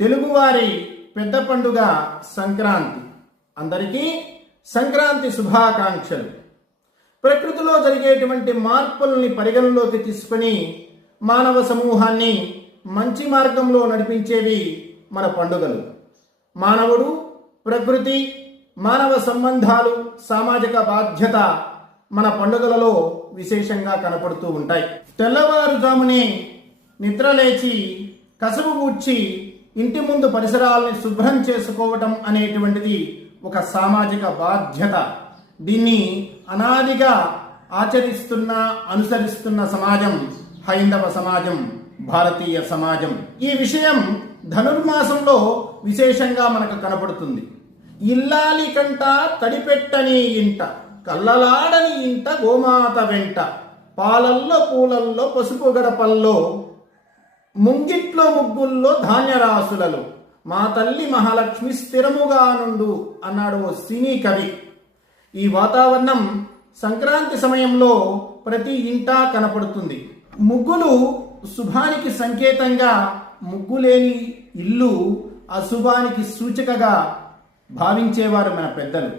తెలుగువారి పెద్ద పండుగ సంక్రాంతి. అందరికీ సంక్రాంతి శుభాకాంక్షలు. ప్రకృతిలో జరిగేటువంటి మార్పుల్ని పరిగణలోకి తీసుకుని మానవ సమూహాన్ని మంచి మార్గంలో నడిపించేవి మన పండుగలు. మానవుడు, ప్రకృతి, మానవ సంబంధాలు, సామాజిక బాధ్యత మన పండుగలలో విశేషంగా కనపడుతూ ఉంటాయి. తెల్లవారుజామునే నిద్రలేచి కసువు ఊడ్చి ఇంటి ముందు పరిసరాలని శుభ్రం చేసుకోవటం అనేటువంటిది ఒక సామాజిక బాధ్యత. దీన్ని అనాదిగా అనుసరిస్తున్న సమాజం హైందవ సమాజం, భారతీయ సమాజం. ఈ విషయం ధనుర్మాసంలో విశేషంగా మనకు కనపడుతుంది. ఇల్లాలి కంట తడిపెట్టని ఇంట, కల్లలాడని ఇంట గోమాత వెంట, పాలల్లో పూలల్లో పసుపు గడపల్లో, ముంగిట్లో ముగ్గుల్లో ధాన్యరాశులలో, మా తల్లి మహాలక్ష్మి స్థిరముగా నుండు అన్నాడు ఓ సినీ కవి. ఈ వాతావరణం సంక్రాంతి సమయంలో ప్రతి ఇంటా కనపడుతుంది. ముగ్గులు శుభానికి సంకేతంగా, ముగ్గులేని ఇల్లు అశుభానికి సూచికగా భావించేవారు మన పెద్దలు.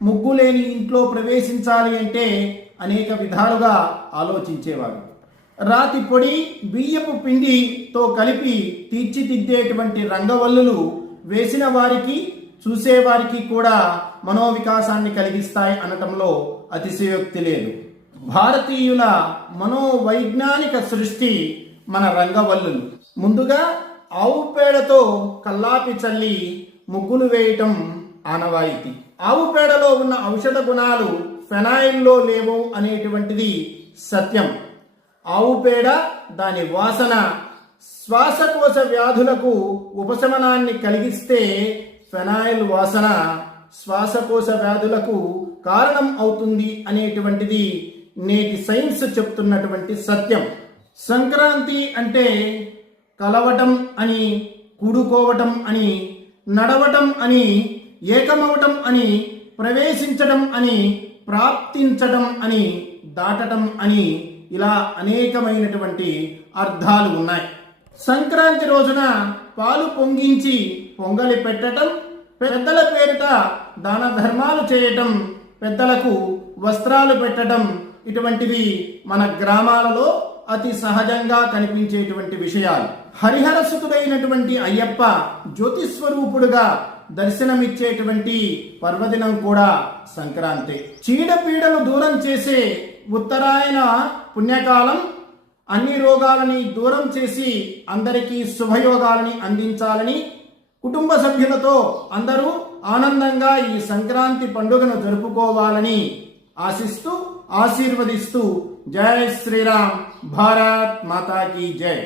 ముగ్గులేని ఇంట్లో ప్రవేశించాలి అంటే అనేక విధాలుగా ఆలోచించేవారు. రాతి పొడి, బియ్యపు పిండితో కలిపి తీర్చిదిద్దేటువంటి రంగవల్లులు వేసిన వారికి, చూసేవారికి కూడా మనోవికాసాన్ని కలిగిస్తాయి అనటంలో అతిశయోక్తి లేదు. భారతీయుల మనోవైజ్ఞానిక సృష్టి మన రంగవల్లులు. ముందుగా ఆవు పేడతో కల్లాపి చల్లి ముగ్గులు వేయటం ఆనవాయితీ. ఆవు పేడలో ఉన్న ఔషధ గుణాలు ఫెనాయిల్లో లేవు అనేటువంటిది సత్యం. ఆవు పేడ, దాని వాసన శ్వాసకోశ వ్యాధులకు ఉపశమనాన్ని కలిగిస్తే ఫెనాయిల్ వాసన శ్వాసకోశ వ్యాధులకు కారణం అవుతుంది అనేటువంటిది నేటి సైన్స్ చెప్తున్నటువంటి సత్యం. సంక్రాంతి అంటే కలవటం అని, కూడుకోవటం అని, నడవటం అని, ఏకమవటం అని, ప్రవేశించడం అని, ప్రాప్తించడం అని, దాటడం అని, ఇలా అనేకమైనటువంటి అర్థాలు ఉన్నాయి. సంక్రాంతి రోజున పాలు పొంగించి పొంగలి పెట్టడం, పెద్దల పేరిట దాన ధర్మాలు చేయటం, పెద్దలకు వస్త్రాలు పెట్టడం, ఇటువంటివి మన గ్రామాలలో అతి సహజంగా కనిపించేటువంటి విషయాలు. హరిహరసుతుడైనటువంటి అయ్యప్ప జ్యోతిస్వరూపుడుగా దర్శనమిచ్చేటువంటి పర్వదినం కూడా సంక్రాంతి. చీడపీడలు దూరం చేసే ఉత్తరాయణ పుణ్యకాలం, అన్ని రోగాలని దూరం చేసి అందరికీ శుభయోగాలని అందించాలని, కుటుంబ సభ్యులతో అందరూ ఆనందంగా ఈ సంక్రాంతి పండుగను జరుపుకోవాలని ఆశిస్తూ, ఆశీర్వదిస్తూ, జై శ్రీరామ్, భారత్ మాతా కీ జై.